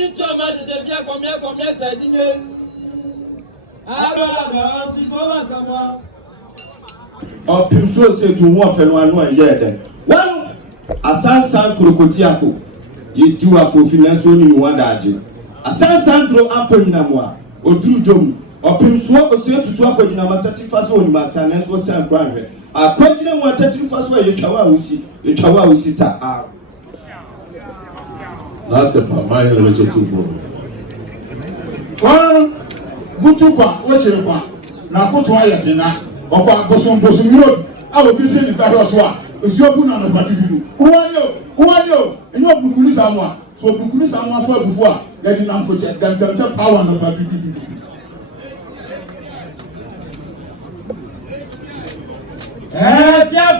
Everybody to my Devia come here, said again. I don't know someone. Or Pimso said to walk and 1 year. Well, a san crocotiaco. You do a fulfillment only one dagger. A san draw up in Namwa, or do Jom, or Pimso or say to drop in Nama 31st one, my son, as was Sam Grande. A question 131st way, the Kawa sit out. Not a my religion to go. Butupa, watching one. Now put wire dinner, or Bosom Road. I will be saying that was what is your boon on the body. Who are you? And your Bukuni someone. So Bukuni someone for before, letting them project them power on the body.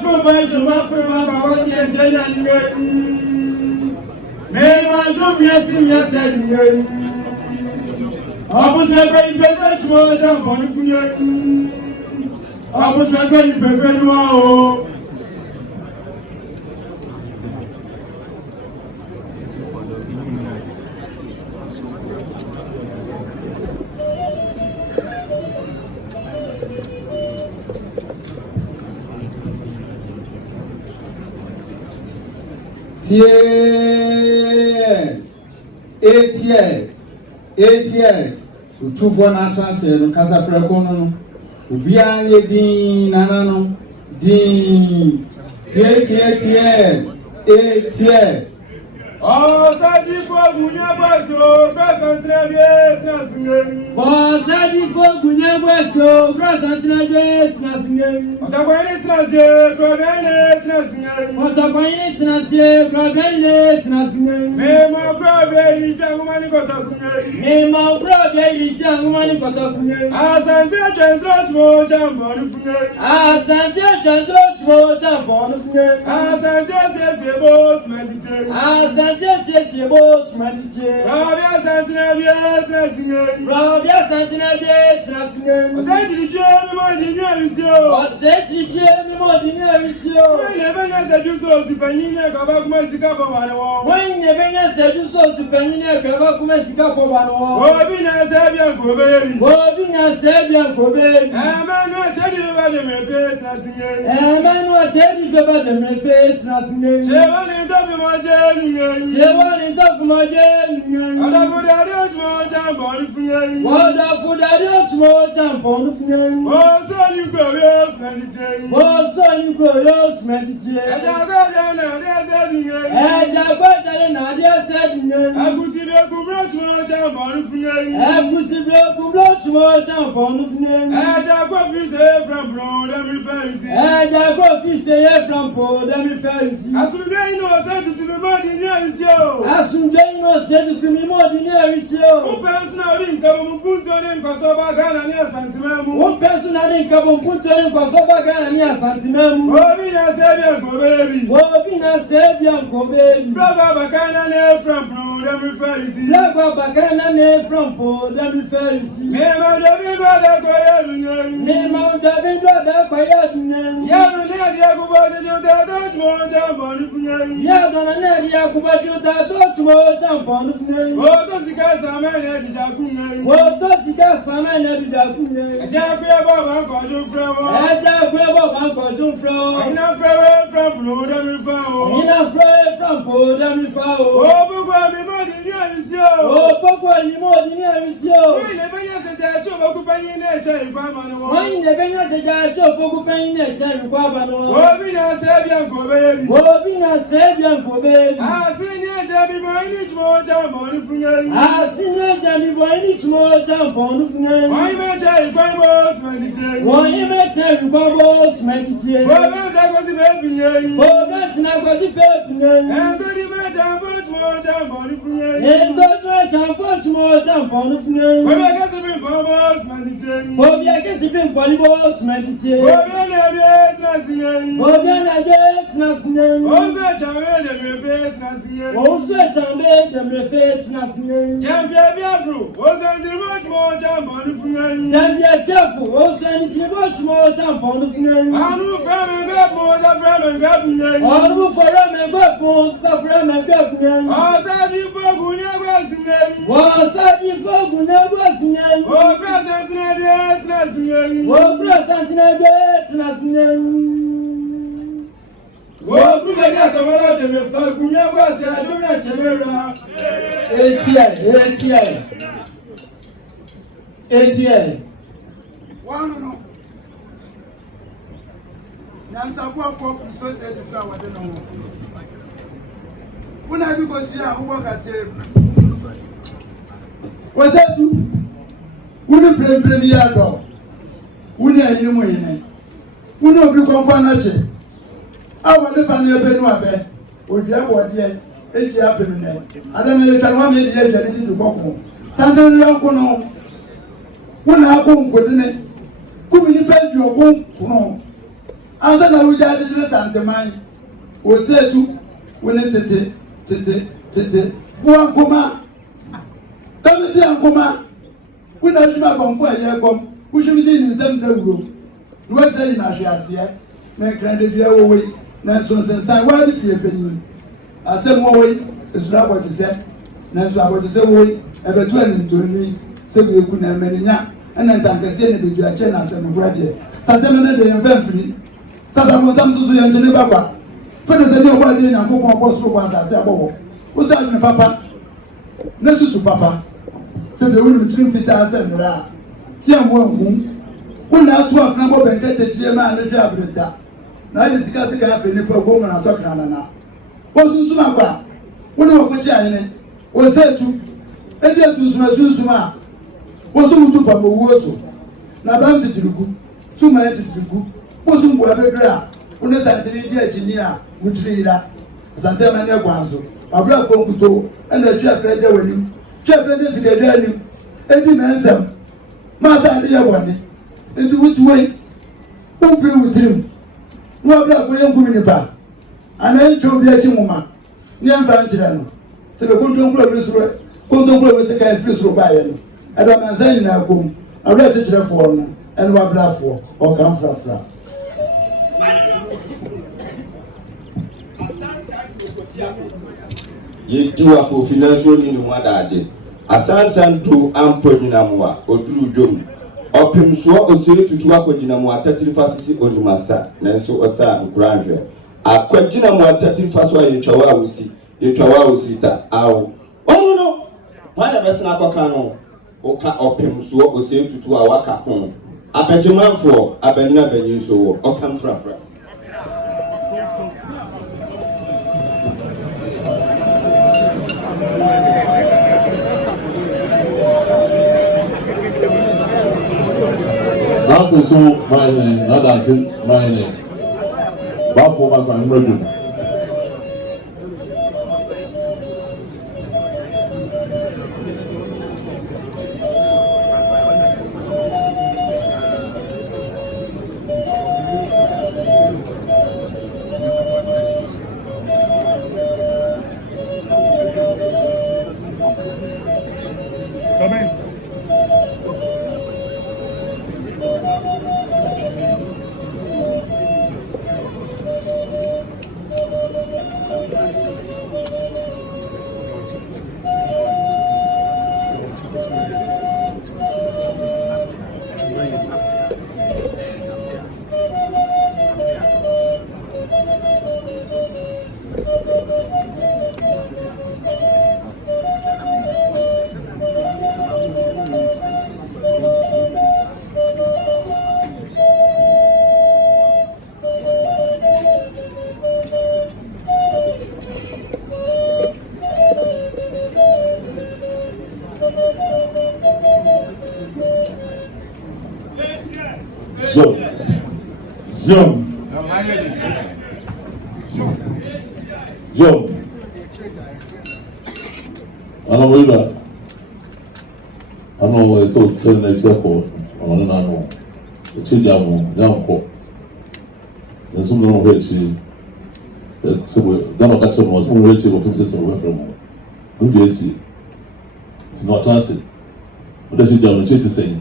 From my body and Jenny. May I do yes, I was not very much more jump on the I was not very well. Eight two for na transfer no kasa preko no obia ye din nana no din tie Oh, Sadi for Gunya Basso, present Nassinging. Oh, Sadi for Gunya Basso, present Nassinging. What about it, Nassing? What about it, Nassing? Name of Brother, young man got a name of Brother, young man got a as Santa Judge will jump on the floor. As Santa Judge will jump on the floor. As Santa says, your boss meditate. As yes, your boss, Manity. Rabia Santina, said you came more than you, or said you came more than you. I never said you so to Panina, Kabak when never said you so to Panina, Kabak Wobina Sabian Kobe, a man will tell you about the Mefet, a man will tell you about the Mefet, What is up, my game? What a good idea to jump on the flame. What a good idea to jump on the flame. Oh, so you go, yes, meditate. Oh, so you go, yes, meditate. And I could see the good jump on the flame. I could see the good jump on the flame. And I go free from Broad and Referency. And I go free from Broad and Referency. As soon as you know, said to the money, as soon as you know, said to me more than you. Personal income, put on in Kosoba Gana Santimum. One personal income, put on in Kosoba Gana Santimum. Wobina Sabian Kobe. Wobina Sabian Kobe. Brother Bacana from Broad and Pharisee. Brother Bacana from Broad and Pharisee. Name of the big brother Koyadun. Name of the big brother Koyadun. Yabana Yakuba, the Dutch more jump on the flame. Yabana Yakuba, the Dutch more jump on the flame. What does the gas a man at the Jacune? What does the gas a man at the Jacune? A Jacquebo, Uncle Jufro, a Jacquebo, Uncle Jufro, enough from Broad and Refow, enough from Broad and Refow. Oh, Pogua, me more than you have seen. Oh, Pogua, you more than you have seen. Why never yes a judge of occupying nature in Guamano? Why never yes a judge of occupying nature in Guamano? Wobina Sabian Kobe, Wobina Sabian Kobe. I see your Jabby Boy, more jump on the flame. I see your Jabby Boy, more jump on the flame. Why may I Guamos meditate? Why may I Guamos meditate? Why that was the baby? Why that was the baby? And the jump more jump on the flame. And the jump more jump on the flame. Why I guess it's been Guamos meditate? Why I guess it's been Guamos meditate? Why I get nothing? Also, Chamber, the Refet, nothing. Champion, also the much more jump on the flame. Champion, also anything much more jump on the flame. I move from and grab more than from and grab me. I move from and grab more stuff from and grab me. I said you for Gunia Grassing. Wasaji fogu na bwasinyai. O present na de trasinyai. O present na de trasinyai. O buganya kamara de me fogu na bwasi aduna chemera. ATL. One no. Nansa bo afọ so say the flower wade no. Una bi go see a wo ka say. Wazatu. Uni play ya do. Uni ayi mo yin. Uni obi konfa na che. Awo le ba na ebe nu abe. Odi awode eji apem ne. Adana le tanwa me de ya ni du kokko. Tantan lo ko no. Una akọ nkodene. Kumi ni pe ju ogun kuno. Asa na wuja ajire santeman. Osetu woni tete. Wo ankoma. Kamiti ankoma. Wona juma konfo aye kom. Wo shimi di ni nsem da wuro. No say na hwe ase. Na krande bia wo we. Na so sensan wa di fie penyin. Asem wo we esura bodi se. Na so abodi se wo we ebetu ani ntoni se bi eku na maninya. Ana ntankase ne de bia che na asem brade. Sateme ne de yemfamfini. Sasa mo sam so yan jene bagwa. Pene se ni oba de nyanko kon bo so kwa sa se abowo. O sa ni papa. Na susu papa. Se de wonu mitrim fita se nura. Ti amwo ngun. Wona atu afna bo benke techie ma na hwa abreta. Na ni sika sika afi ni ko go na to kana na. O susu ma kwa. Wona wo kwachi ayene. O setu. E de susu ma. O su mutu pa mo wo so. Na ba ntitiruku. Suma ntitiruku. Osu ngwa bedra one santini di engineer wutrira sante mane gwanzo abra fo kuto na twa frede wani twa frede sigede ani edi mensem ma ta de yabone edi wutuwe umpi wutrim no abra fo yengu ni ba ana ncho bi achi muma ni enfa njira no se be kondo nglo bi suro kondo nglo bi se ka fi suro ba ye no ada manzan na kom abra chechire fo no eno abra fo o kan frafra. Ye diwa fo financial ni no adaje asansan do ampo nyina mo a oduru dwom opimso osiri tutu akogina mo atatiri fasisi odumasa nanso osa nkura nhwe akogina mo atatiri faso ayetwawa usi ta awo omuno mwana besna akoka no oka opimso osiri tutu a waka ho abejimanfo abanyina banyinso wo okam frafra. Now, so my name, not as in my name. Bafo, my grandmother. Yo. Anaweza. Ano so tena isoko. Ona no. Chijamo nyamko. Nsumu no wechi. So dama katso mo so wechi ko kimse so we from. Ndu esi. It's not transit. What does it do? What is saying?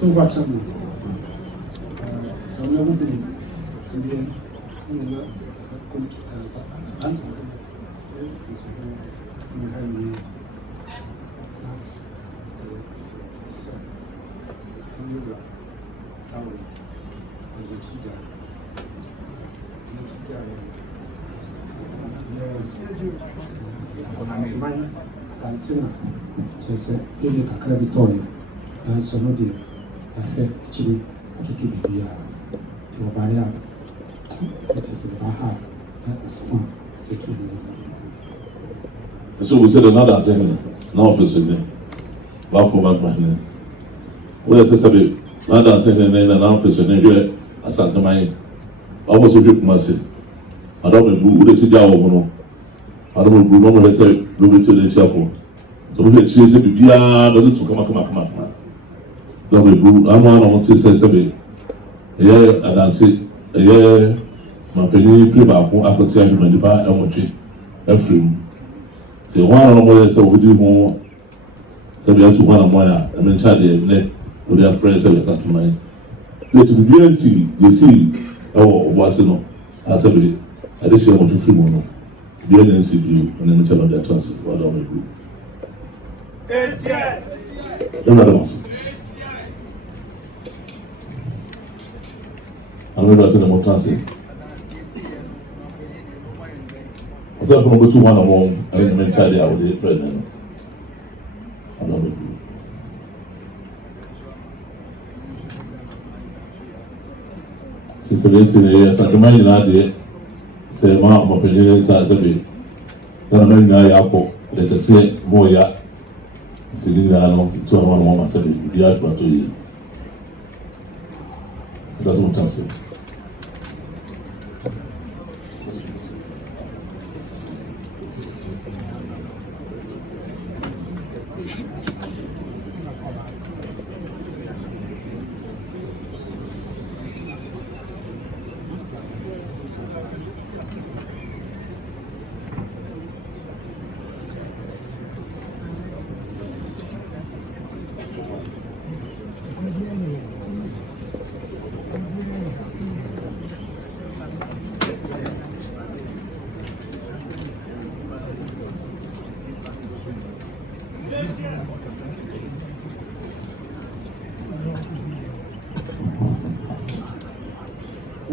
to watch them. So never been. Ansina kyerɛ ɛne kakra bi tɔɔyɛ nanso no deɛ afɛ akyire atoto biribiara nti ɔbaeɛ a ɛte sɛ baha na asɛm a ɛto mu so we said another thing now for so back for back man we say sabe another thing na now for so we asantaman almost we come say adam bu we dey dia wo no adam bu no mo say lo be tell each apple to be chie say bibia do to kama do be bu ama na mo say sabe eye adanse eye ma peni pri ba ko akoti ahuma nipa emotwe afrim se one no mo say we do ho sabe atu one mo ya em ncha de ne we dey friends say that mine let to be see the see wase no asabe adese mo free mo no BNC blue and then tell on their transit what on the blue. I'm not saying about transit. I said from go to one among I mean mentality I would be friend and on the blue. Since they say yes, I can imagine that say ma mapelele sa sebe na na nya yako de kese moya sidira no to ama no ma sebe bia to yi that's what I say.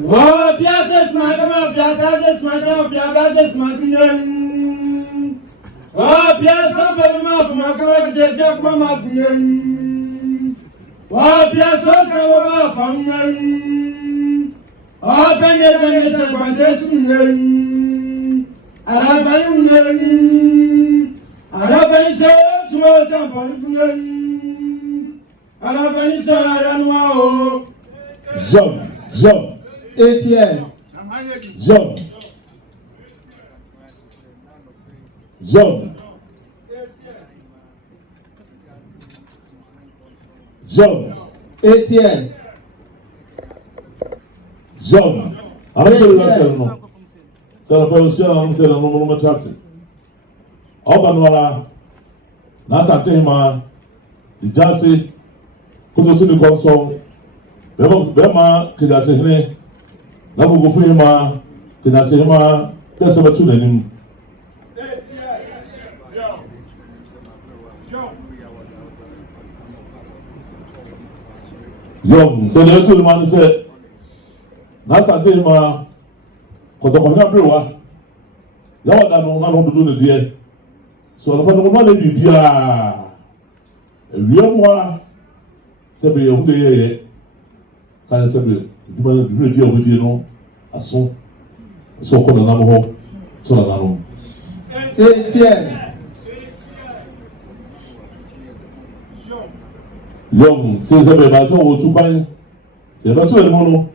Oh, piazza smagama, piazza smagama, piazza smagama. Oh, piazza perma, magama jefia kuma funen. Oh, piazza sawa funen. Oh, penye se bandesunen. Arafani se tuwa champa funen. Arafani se aranwa o. Zob. ATL. Zob. ATL. Zob. Arasele la sel no. Sela pa o sela no sela no mo trase. Oba no ala. Na sa tema ijase kudo se ni konso. Bema kidase hene. Na go fu ma kidase ma pesa batu na nim. Yo, so the two man say na sa tema ko na brewa. Ya wada no na no do ne de. So no no na bibia. Ewiemwa se be yehu de ye. Kan se be duma de dia obedi no aso. So ko na nam ho to na nam. ATL. Young, se be ba so wo tu ban. Se ba tu e mo no.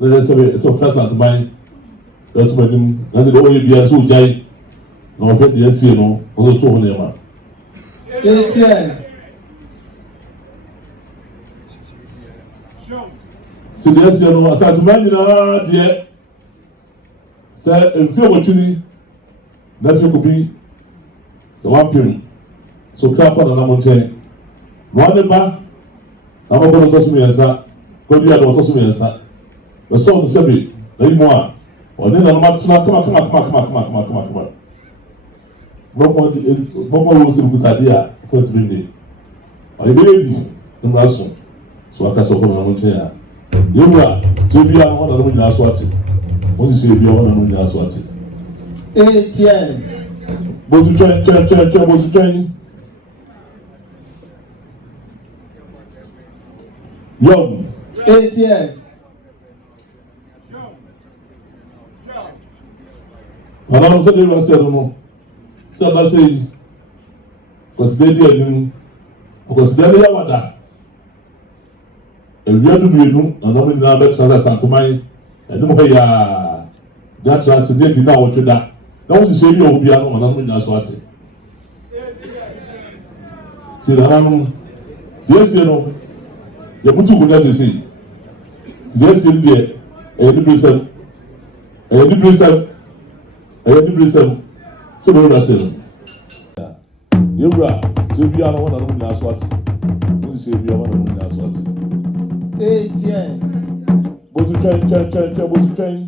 Le se be so first at ban. Le tu ban na se do ye bia so jai. No be de sie no, o to ho ne ma. ATL. Se de sie no asat ban ni na de. Se enfie wotuni na fi ko bi. Se wa pem. So ka pa na mo chen. No ne ba I'm not going to toss me answer. Go the other toss me answer. The song is heavy. No more. Or then I'm not come on. No more rules in good idea. Put me in. I baby. No rason. So I can so come on here. You are to be a one of the last what. What you say be one of the last what. ATM. But you try. Young. ATM. Madame said they were said no. Saba say, because they did because they are wada. And we are doing no, and no one now better than Santomai, and no way that translate now what you da. Now what you say you will be alone, and I'm not swati. See that yes you know. The put you could say. Yes in there, so we are saying. You bra, to be on one of the last what? You say you are one of the last what? ATM. But you train.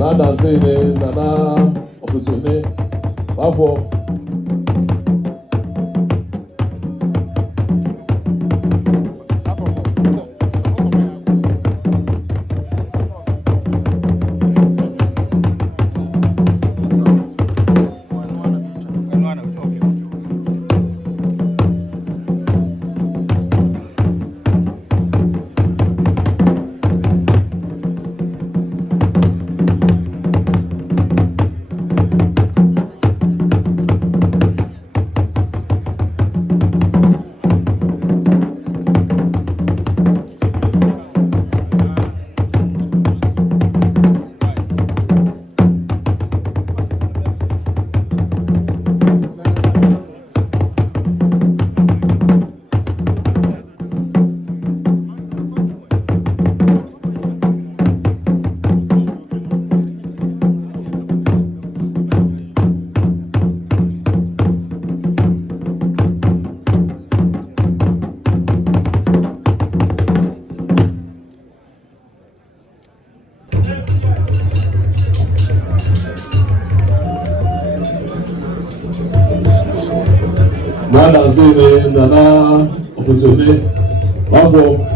Nada saying, Nana, opportunity, Bafo. Nada saying, Nana, opportunity, Bafo.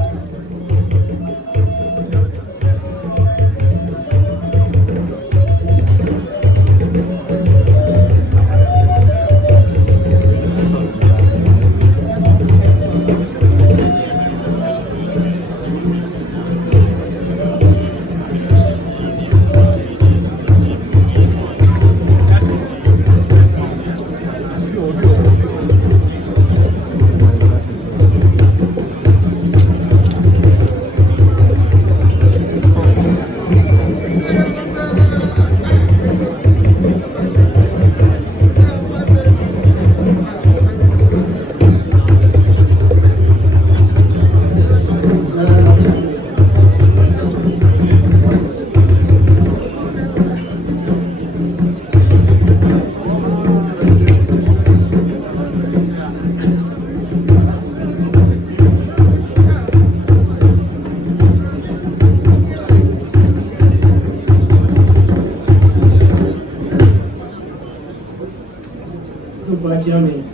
Yummy.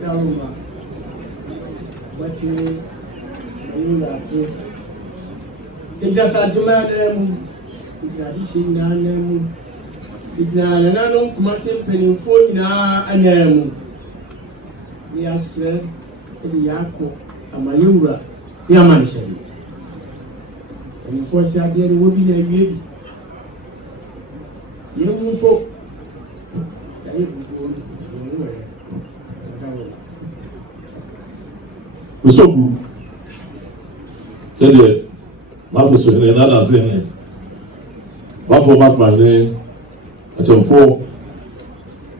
Yaruma. But you that you. It just a demand. Tradition name. It's an unknown commercial penny phone now and name. Yes, sir. The Yako, a Mayura, Yamanshadi. And for Saturday will be a baby. You will go. Usogu said Marvel Swing and others in it. Buffalo back my name, a chum four,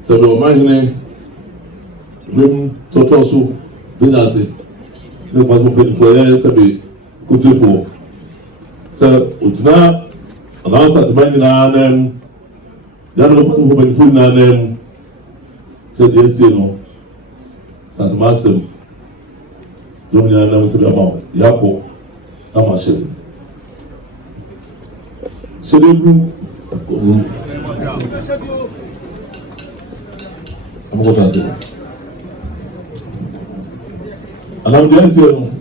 said, oh, my name, Rim Totosu, Dinasi, no one will pay for years, a bit, good for. So, Utna, an answer to many name, Jana ko ko ben fun na nem se de se no sant masem dom nya na se ba yako na ma she se de group I'm going to say and I'm going to say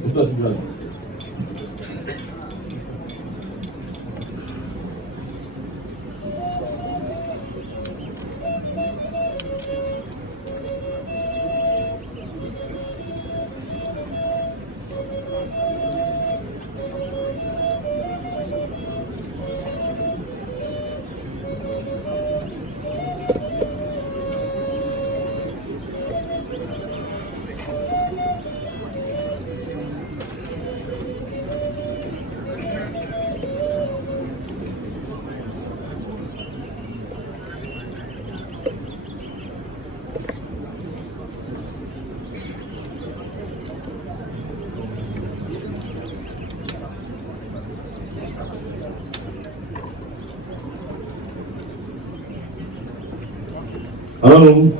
Hello.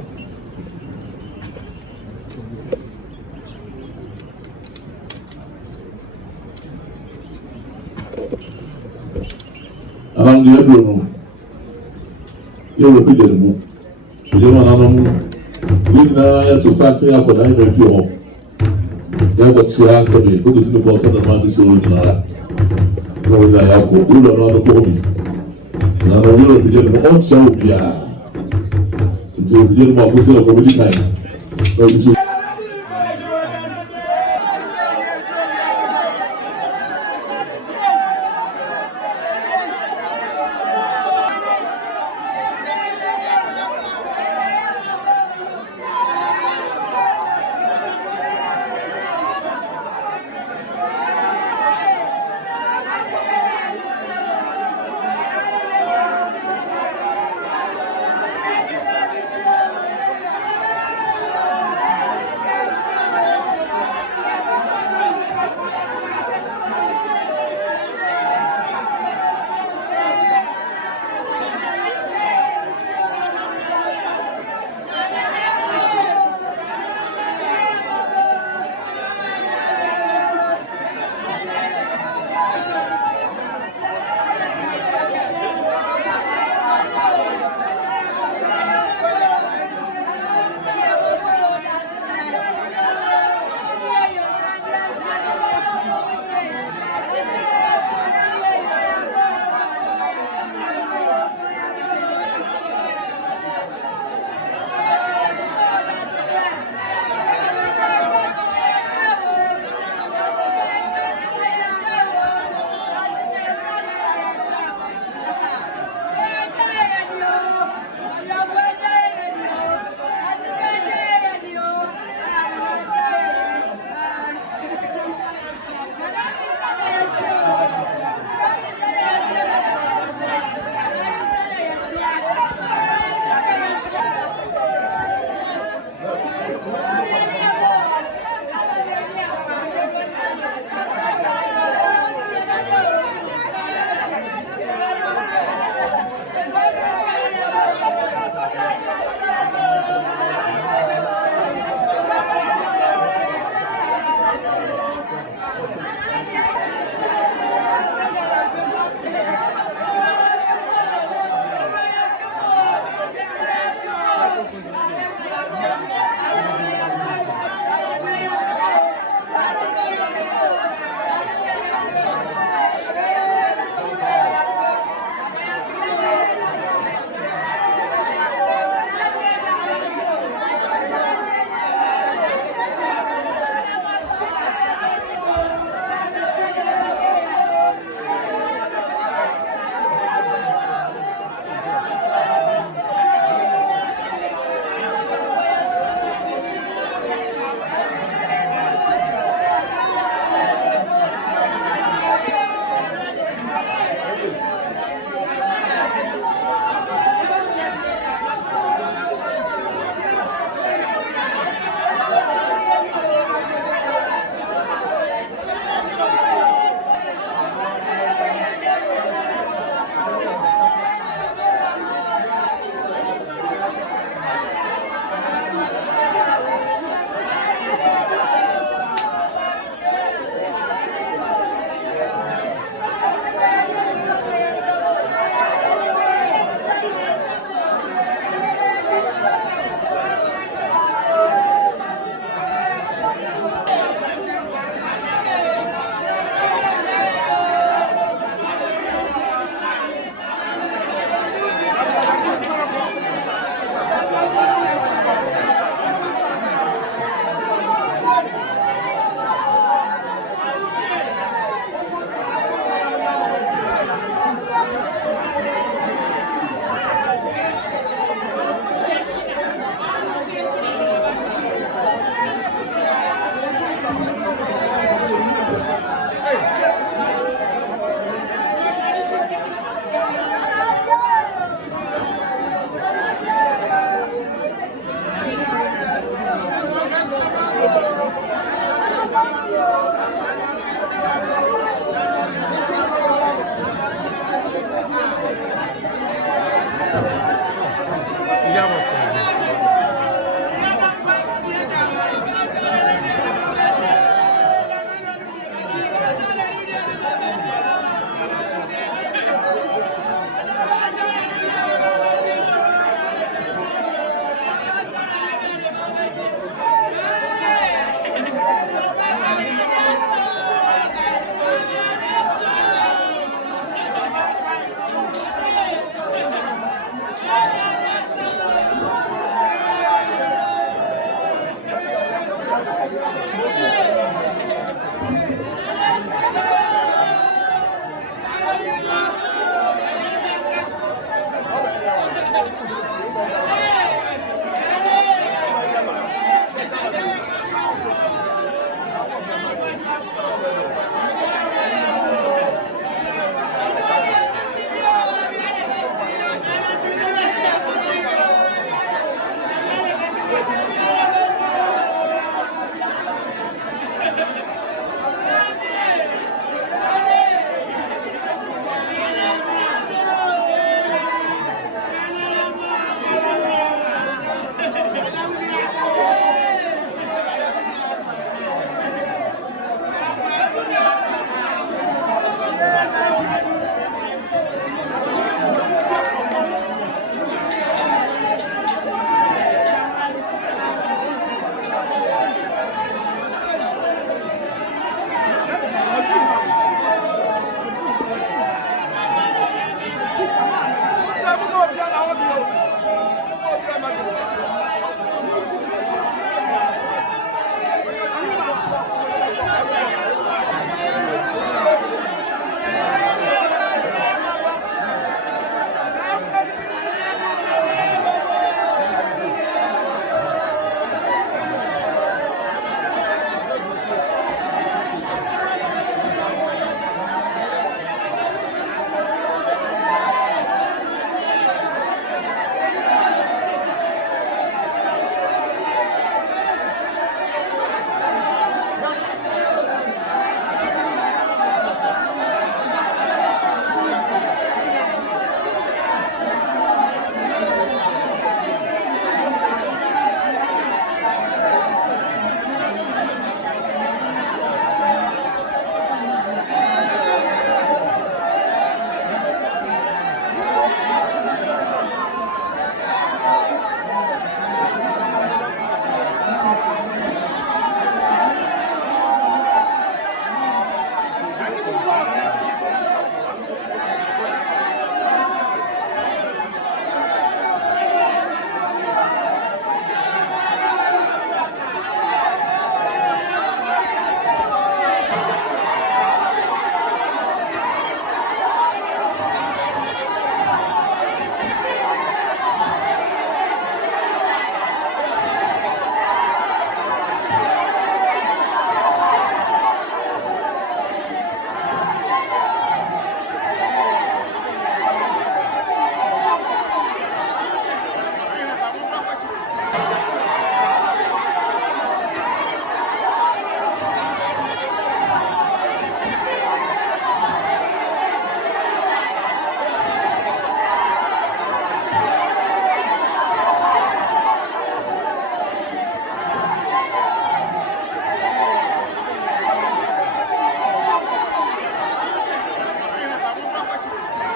Around the room, you will be the moon. You don't want to something up for 9 if you hope. Then what she asked me, who is in the boss of the man is so general. No, I have you don't know the body. Now, you will be the moon, so yeah. Nti o bi de mo abuti o ko bi di kan.